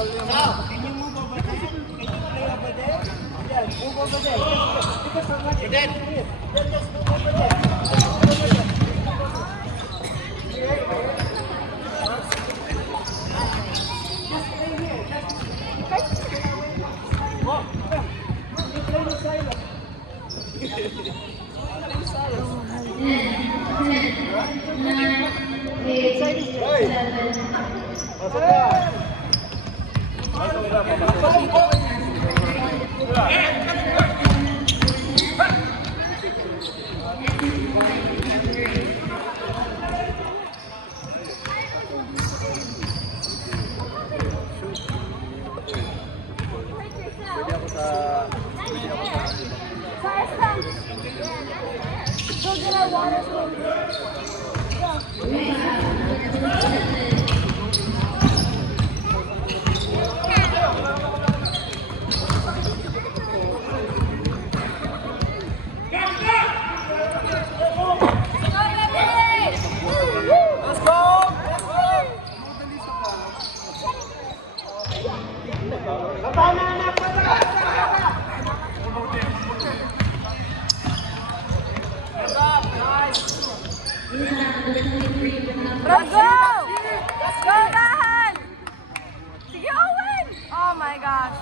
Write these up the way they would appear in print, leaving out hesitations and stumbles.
Now, can you move over there? Can you play over there? Yeah, move over there. Because I'm not here. Then just move over there. Just move over there. Just play here. Just stay away from the side. You play the side. Go get our water. Let's go! Let's go, Dahan! Sige, Owen! Oh my gosh.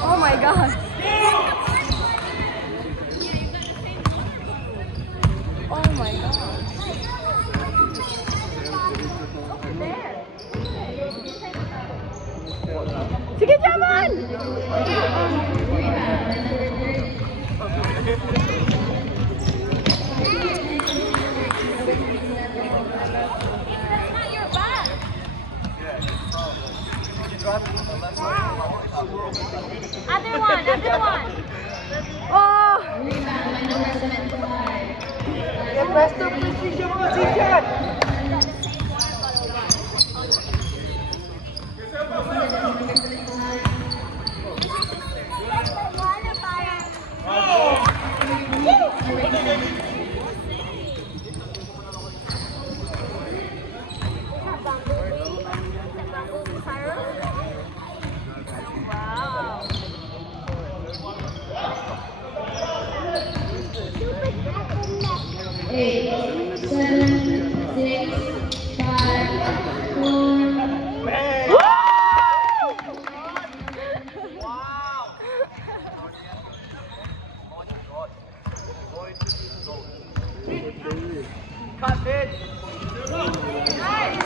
Oh my gosh. Oh my gosh. Sige, Jaman! Other one. Oh! Get best of position.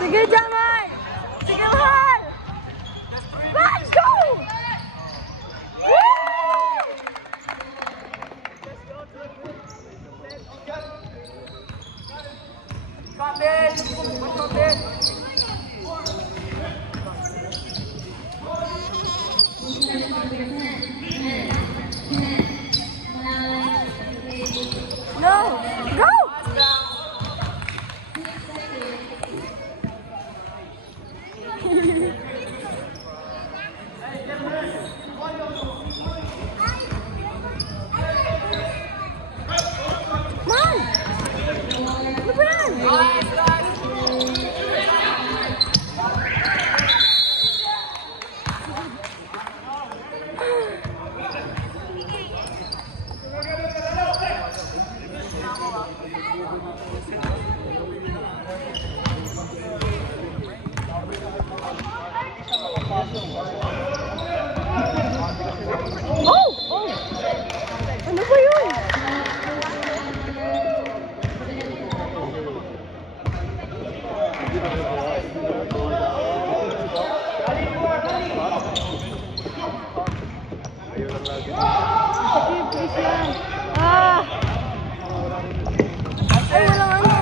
Sige, Jaman! Sige, Mahal! Let's go! No! Go! Man! Ano ba yan? Oh! Oh! Ano ba yun? Ah! Ay, walang ano.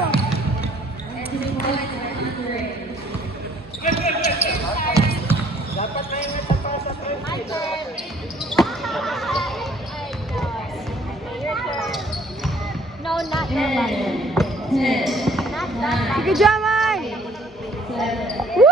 Dapat may natapa sa No, not that one. Not that one. Sige, Jaman! Woo!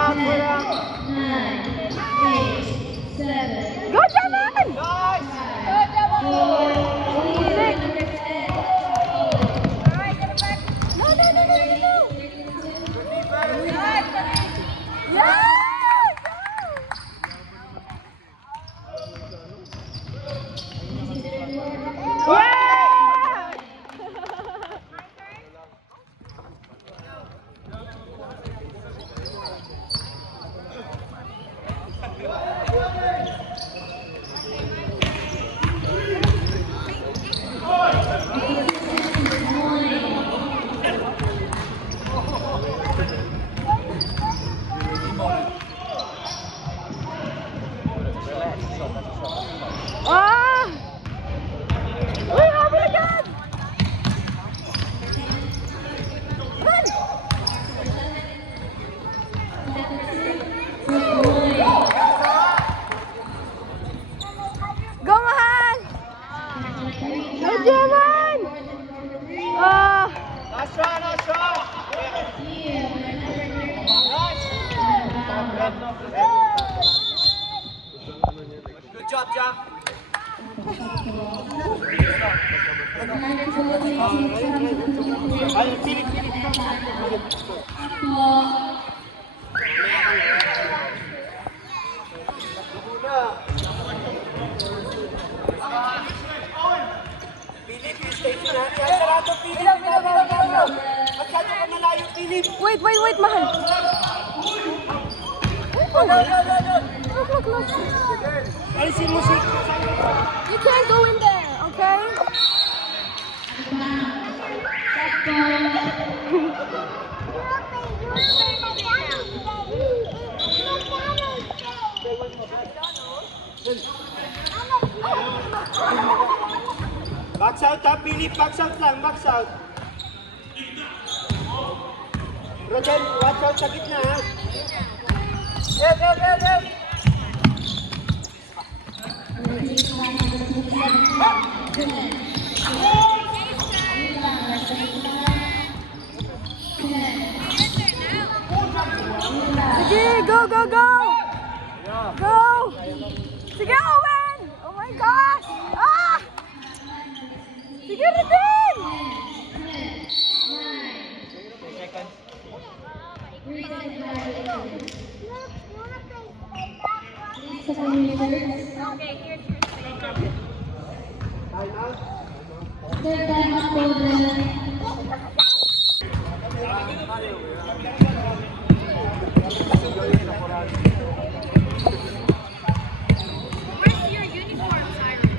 out, full out. 9, 8, 7, Go, Jaman! Guys! 4, lead number 10. No, no, no, no, no, no. Yeah! Yeah! Ah! Uy, habol agad! Run! Go, Mahal! Go, Jaman! Ah! Last one, last one. Good job, Jack. Ayun, Philip. Philip, yung station ha. Kaya sarado, Philip. Masyado ka malayo, Philip. Wait, wait, wait, Mahal! Go, go, go, go, go. Look, look, look! Alisin mo si... You can't go in there, okay? Box out ha, Philip. Box out lang, box out. Rodel, watch out sa gitna ha. Go. Sige, go, go, go! Go! Sige, Owen! Oh my gosh! Ah! Sige, Rodel! Third time up, Golden. Where's your uniform, Cyrus?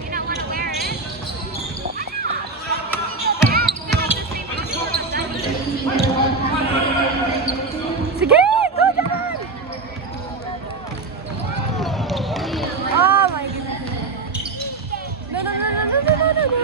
You don't want to wear it? Sige, go, Jaman! Oh my goodness. No, no, no, no, no, no, no, no, no.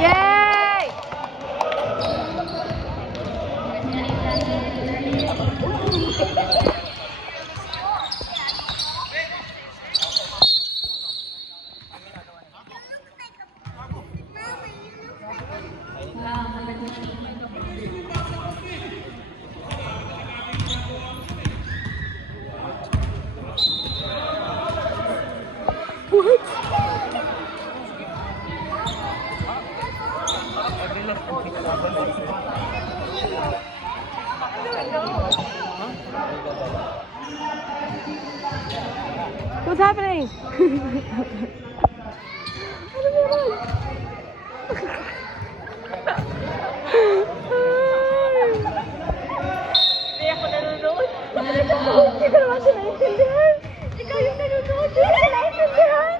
Yay! What? What's happening? Ano meron? Hindi ako nanonood. Hindi ko naman siya naiintindihan. Ikaw yung nanonood. Hindi ko siya naiintindihan.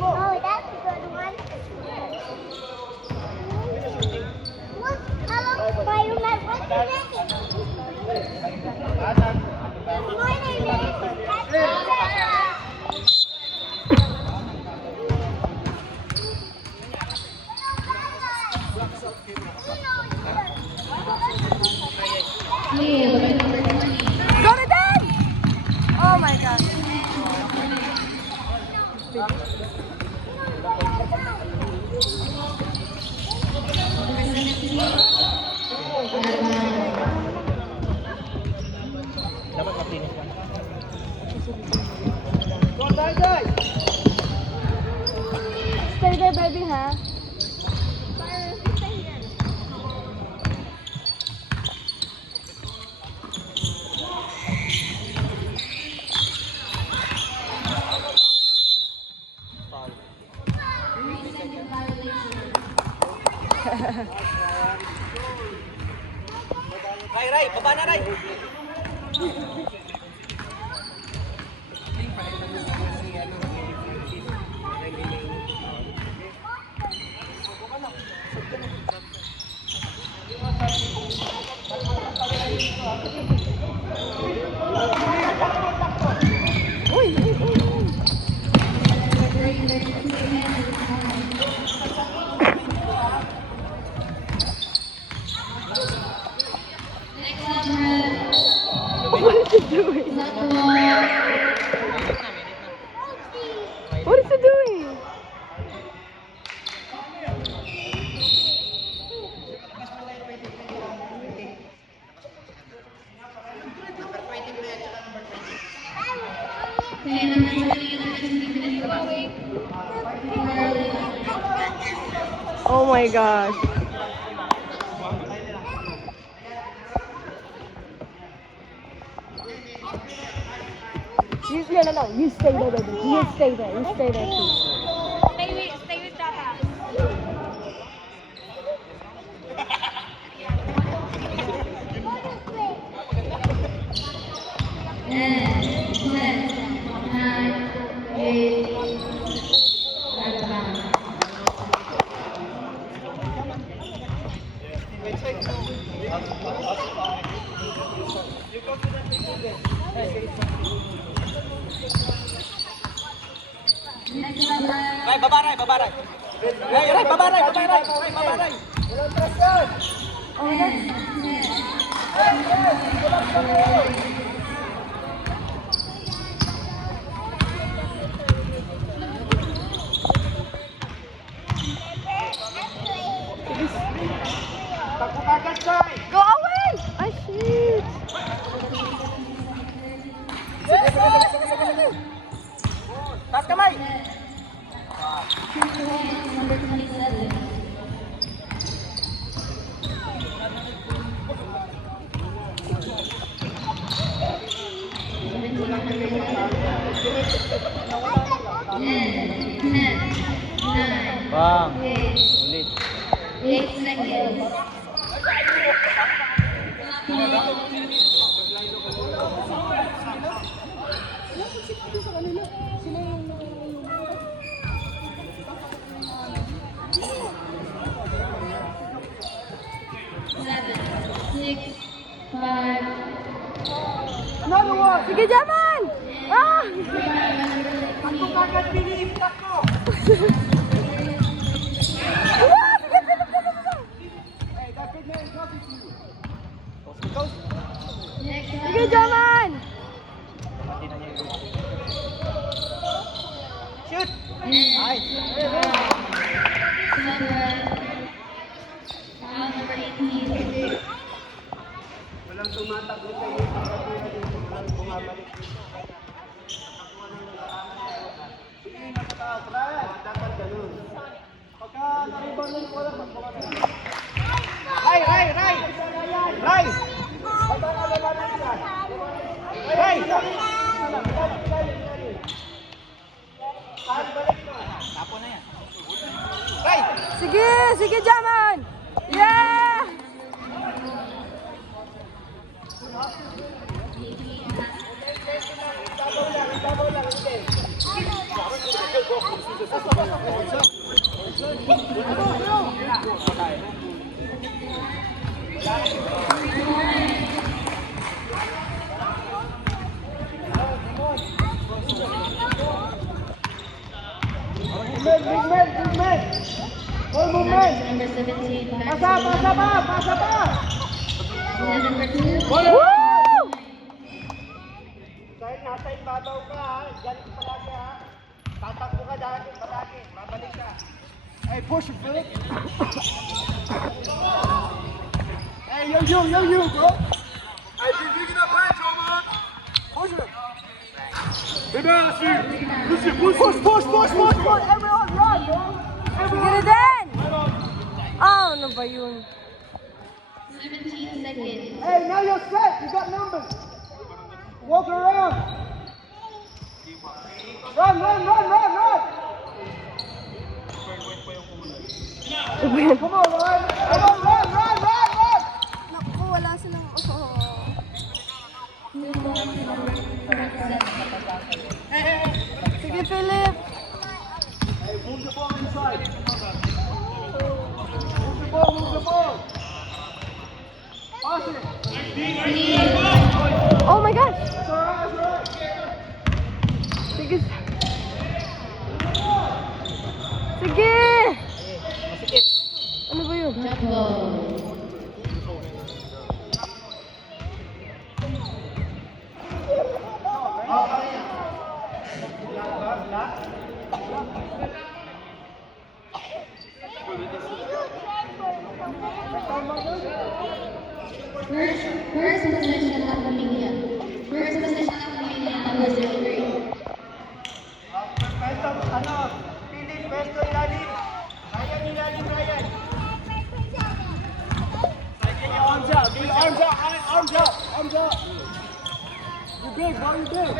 Oh, that's a good one. Look, hello, Spider-Man. What's your name? My name is Patricia. Go to them! Oh my god. Dapat makinis ka. Stay there, baby, ha? Ray, baba na, Ray. Uy, uy, uy, uy. What is he doing? What is he doing? Oh my gosh. No. You stay there, baby. You stay there. You stay there, please. Stay with Tata. Ray, baba, Ray, baba, Ray. Ray, baba, Ray, baba, Ray. Ray, baba, Ray. Oh, that's... Go away! Ay, shit! Taas kamay. Bang. Ulit. 8 seconds. Sige, Jaman! Ah! Ako kagad pinilipat ko. Ah! Sige, Jaman! Shoot. Nice. Walang tumatakbo kayo. Walang bumabalik. try. Dapat ganun. Pagka na-rebound mo wala, magbuka na. Ray! Ray! Ray! Tapo na yan. Ray! Sige, Jaman! Yeah! Movement! Full movement! Number 17, back Pasa pa! number 2. Woo! Dahil nasa ibabaw ka ha, galit ka palagi ha. Tatakbo ka dahil palagi, babalik ka. Hey, push it, Philip. Hey, yo, bro. Hey, big up hands, Roman. Push it. Push. Everyone run, bro. Sige na din! Oh, ano ba yun? 17 seconds. Hey, now you're set. You got numbers. Walk around. Run. Come on, run. Naku, wala silang... Sige, Philip! Hey, move the ball inside. Move the ball. Pass it. Oh my gosh! It's alright. Sige! Sige! Ano ba yun? Jump ball. First possession of Pamilya. Number 03. Philip, pwesto ilalim. Ryan. Arms out. You big, bro, you big.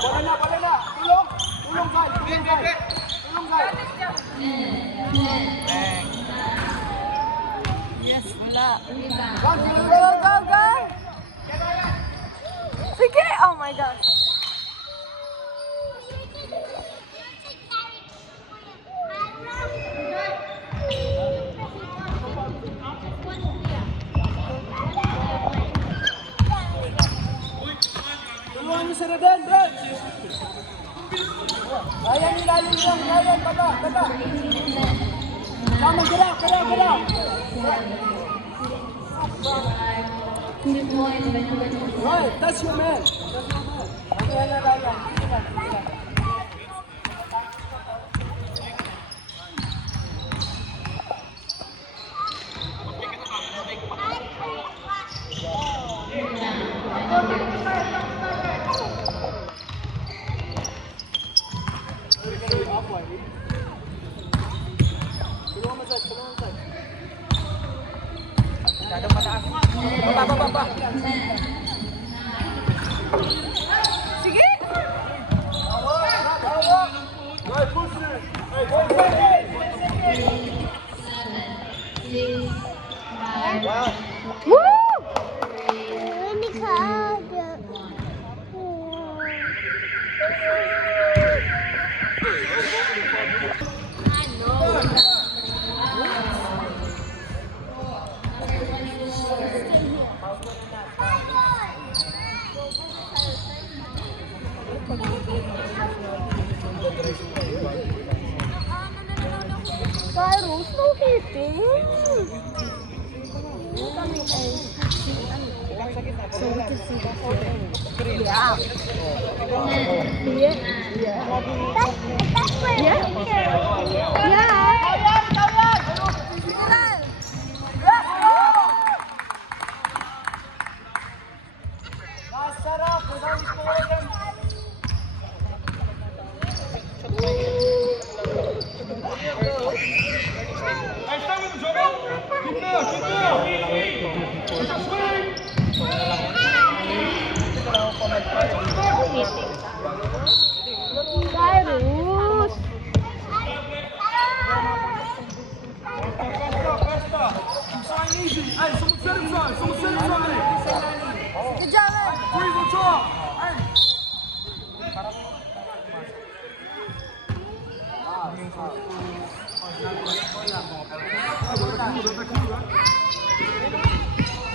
Bola na. Tulong, guys. Yes, wala. Run, Go! Sige! Oh my gosh! Tulungan niyo si Reden. Ryan, ilalim lang. Ryan, baba. Come on, get out. 2 points by number 24. Right, that's your man. Okay, Ryan. Baba. Sige! Right, push it. Hey, go. 7, 6, 5, Wow. Woo! Let me call you. Yeah. That's where Yeah. Sarap! Masawis po kayo dyan.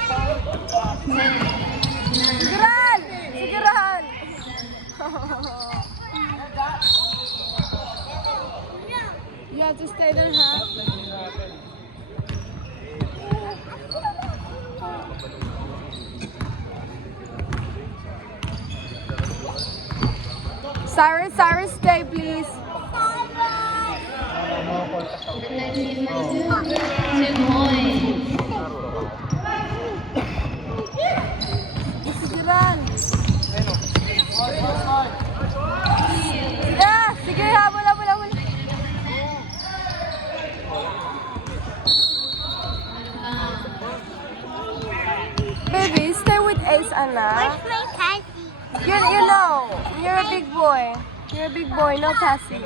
Cyrus. Good job, man. Sigaran! Sigaran! You have to stay there, huh? Cyrus, Cyrus, stay, please. Sigaran. Yeah, sige, habol, habol, habol. Baby, stay with Ace, Anna. Where's my taxi? You know, you're a big boy. You're a big boy, no passing.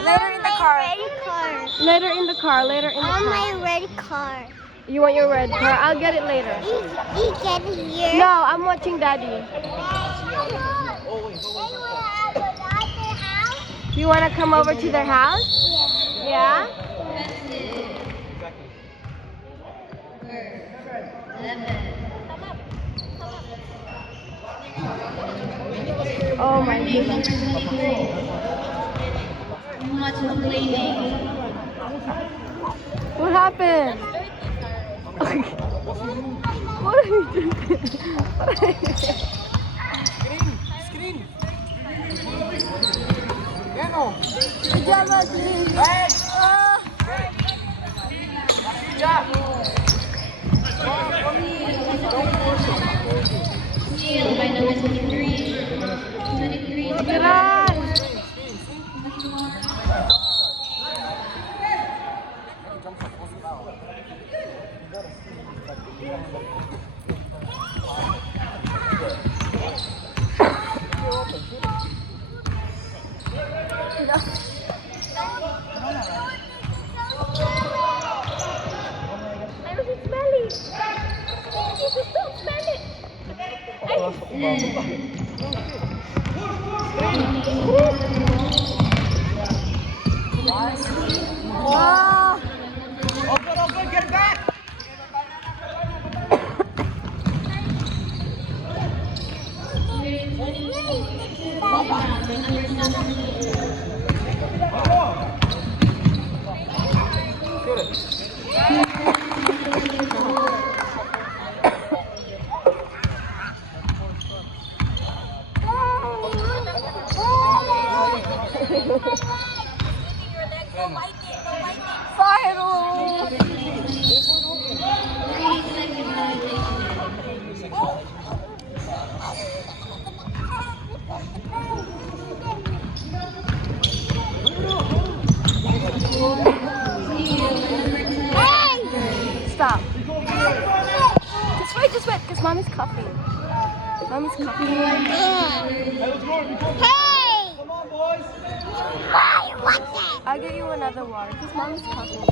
Later in the car. Red car. Later in the car, later in the On car. my red car. You want your red car? I'll get it later. You get here. No, I'm watching Daddy. You want to come over to their house? Yeah? Oh my goodness. What happened? What are you doing? Screen! Yan o. Good job, Ashley. Red! Jack! Sigaran! Ah! Open, get it back! Stop. Just wait, because Mommy's coughing. Mommy's coughing. Hey! Come on, boys! Why? What's that? I'll get you another water, because Mommy's coughing.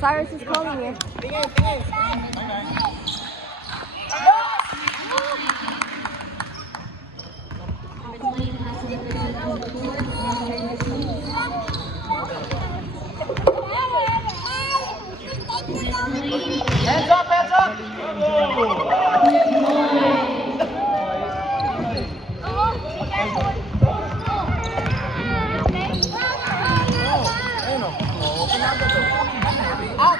Cyrus is calling you. Hands up, hands up! Out!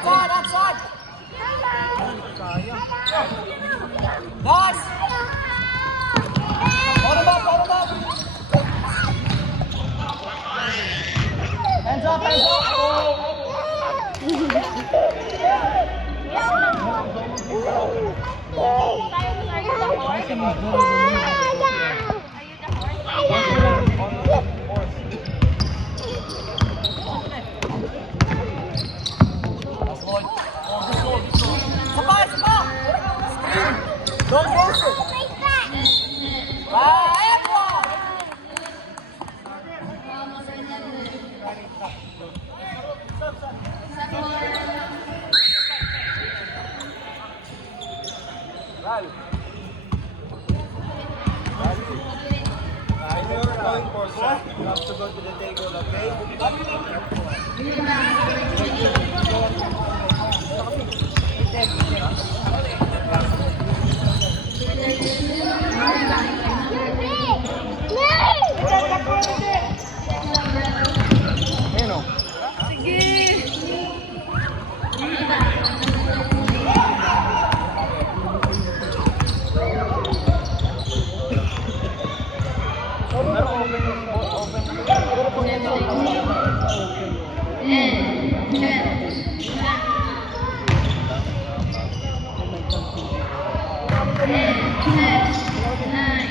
Don't force it. Five. Rally. If you're going for shot, you have to go to the table,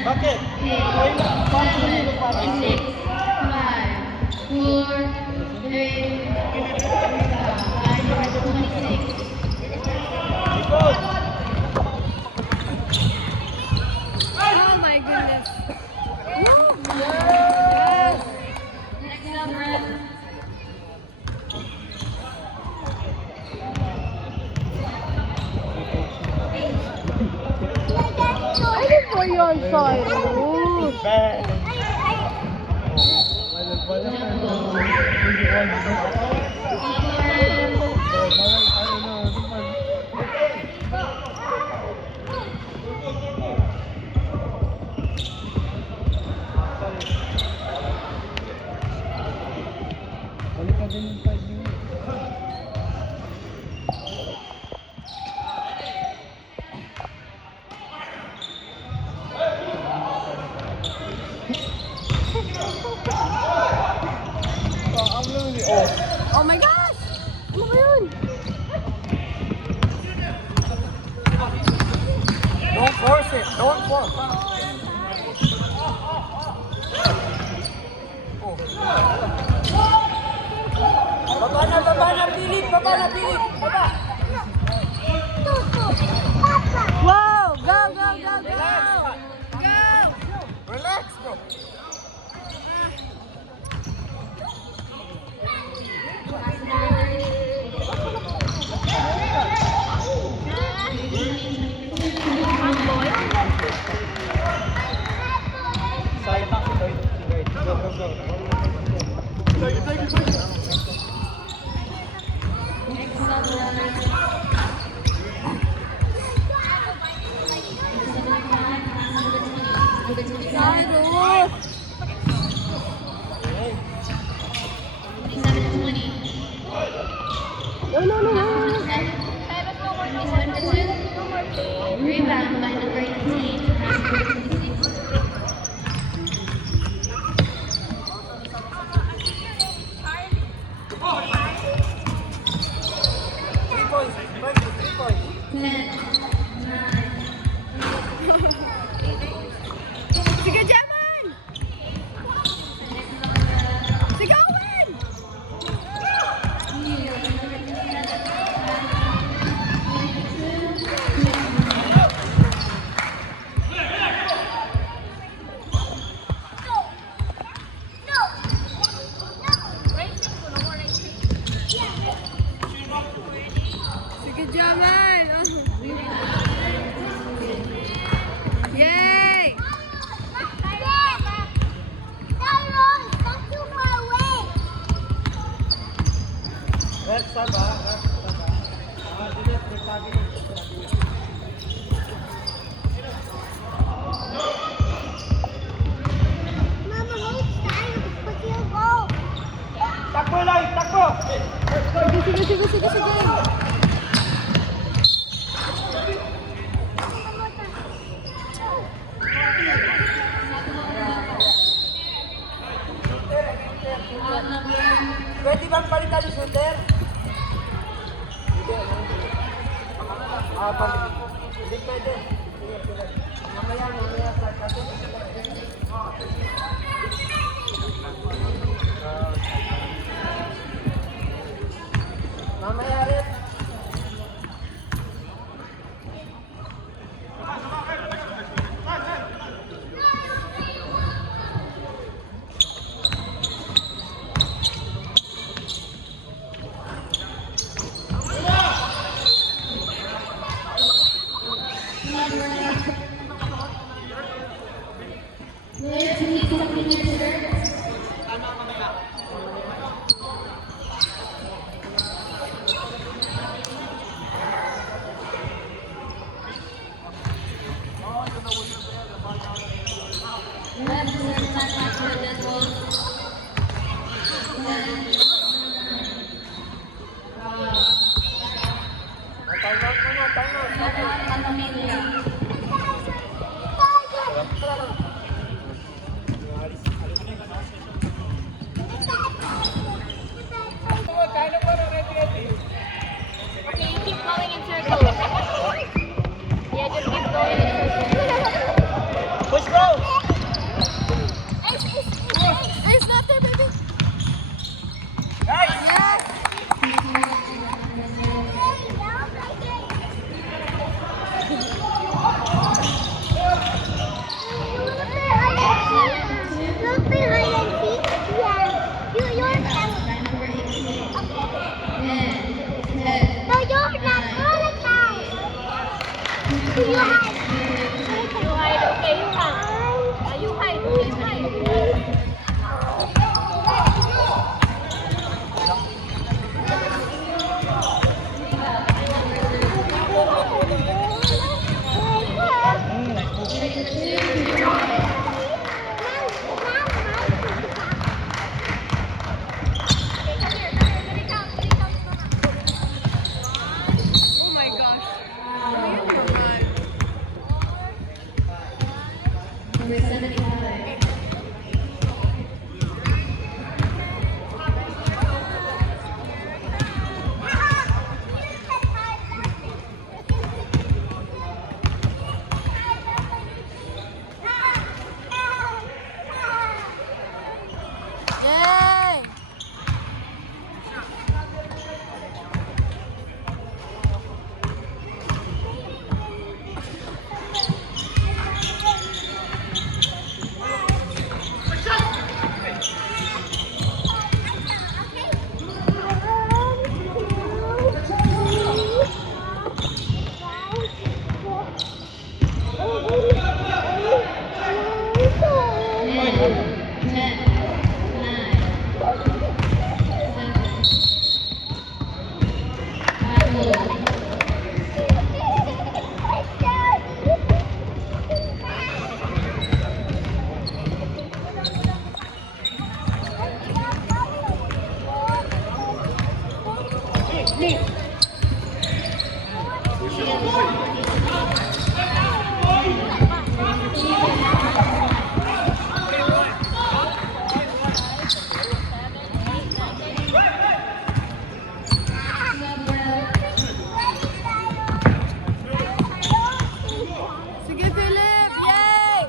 Bakit? 26. Oh my goodness. Next number. Ano po yun, Soy? Oh my gosh! Ano ba yun? Don't force it. Don't force. Baba na, pilit. Baba. Wow! Go! Relax, bro. Cyrus! No. Rebound by number 18. Sige, Jaman! Sige, Owen! Sige, Jaman! Yay! Left side ba? Takbo lang, takbo! Sige. Pwede bang palitan yung shooter? Hindi pwede. Mamaya start natin. Mamaya rin. Players who need something in their shirts. Left reserve time after the dead ball. 7. Time out muna, time out. Pamilya. Okay, you keep going in circles. Yeah, just keep going in circles. Push, bro! Ace, not there, baby. Guys! Yeah. You hide, okay, you hide. You hide, okay, you hide. Oh my gosh. Number 75. Yay! Sige, Philip! Yay!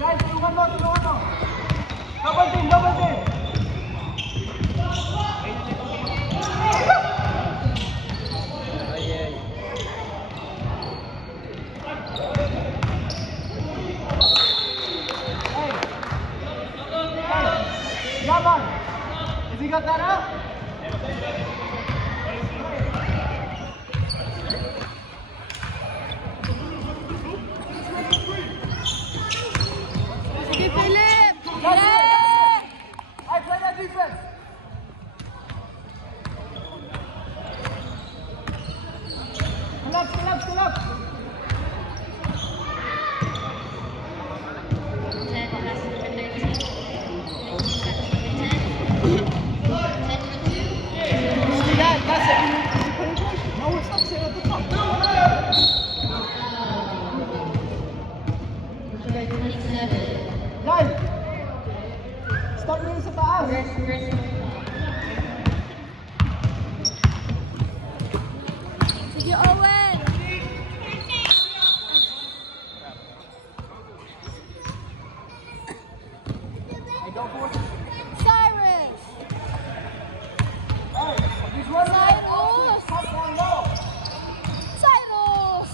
Guys, tulungan mo. Double team. Laban! Has he got that up? Sige, Philip! I play that defense! Pull up! 10 pass number 13. 10 See that? That's it. No, it's not sitting at the top. 27. Guys! Start rin sa taas! Sige, Owen! I don't force it. Cyrus! Hey, he's running out. Cyrus! Top down low. Cyrus!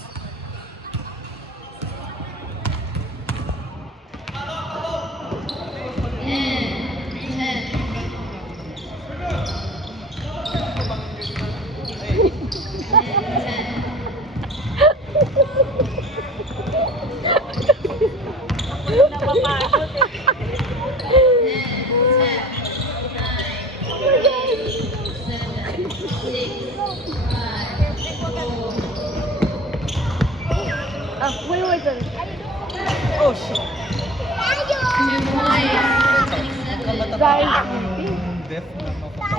Wait. Oh, shit. 2 points. Guys,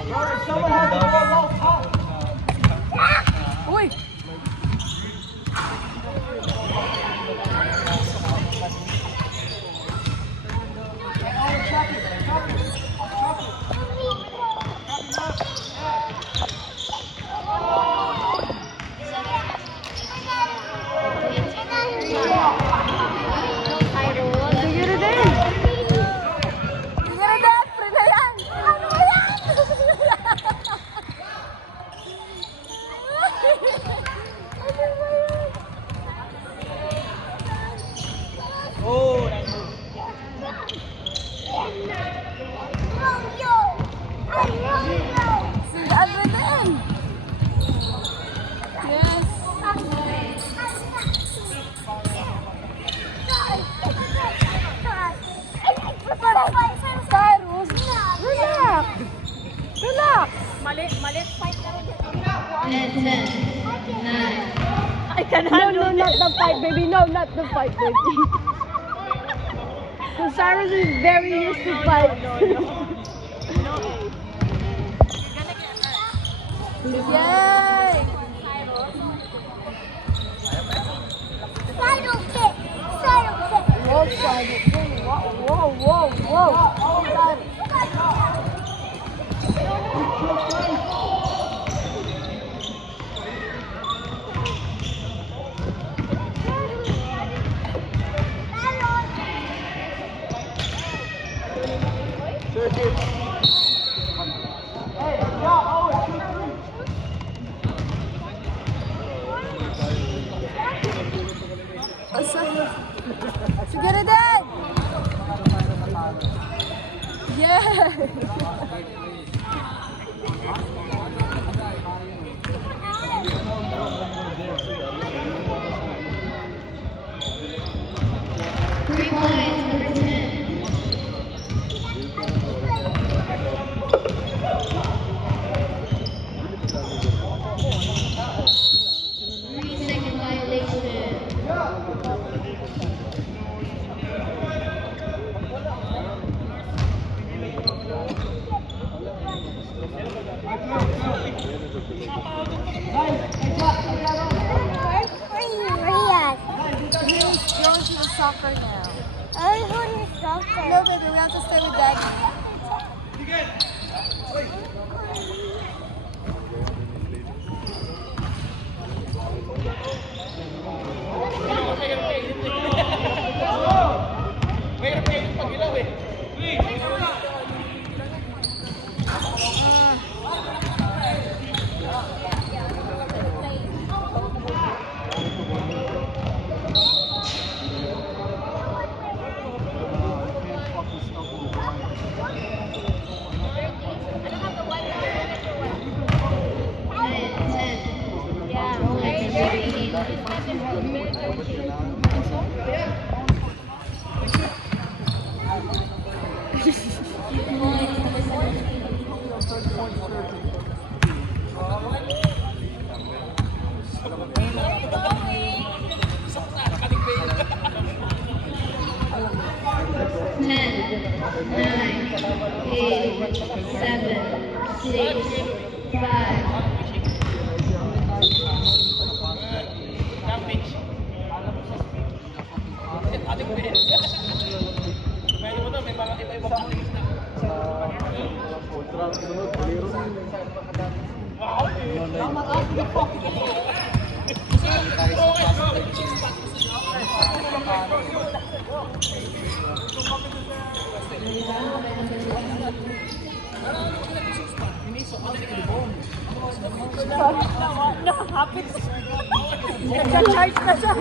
Brother, someone has to go low top. uy! Sige na din! Pre na yan! Ano ba yan? Oh, nice move. Si ano din? Yes! Cyrus! Relax! Malit fight ka rin. 10, 9. No, not the fight, baby. No, not the fight, baby. Because Cyrus is very used to fight. Yay! Whoa, Cyrus. Whoa. Cyrus. Hey, yeah, oh, 2-3. Sige na din! Yeah! Three points, number 10. 3-second violation. Yeah, very dirty. Very dirty. Ten, nine, eight, seven, six, five. Nag-charge na siya.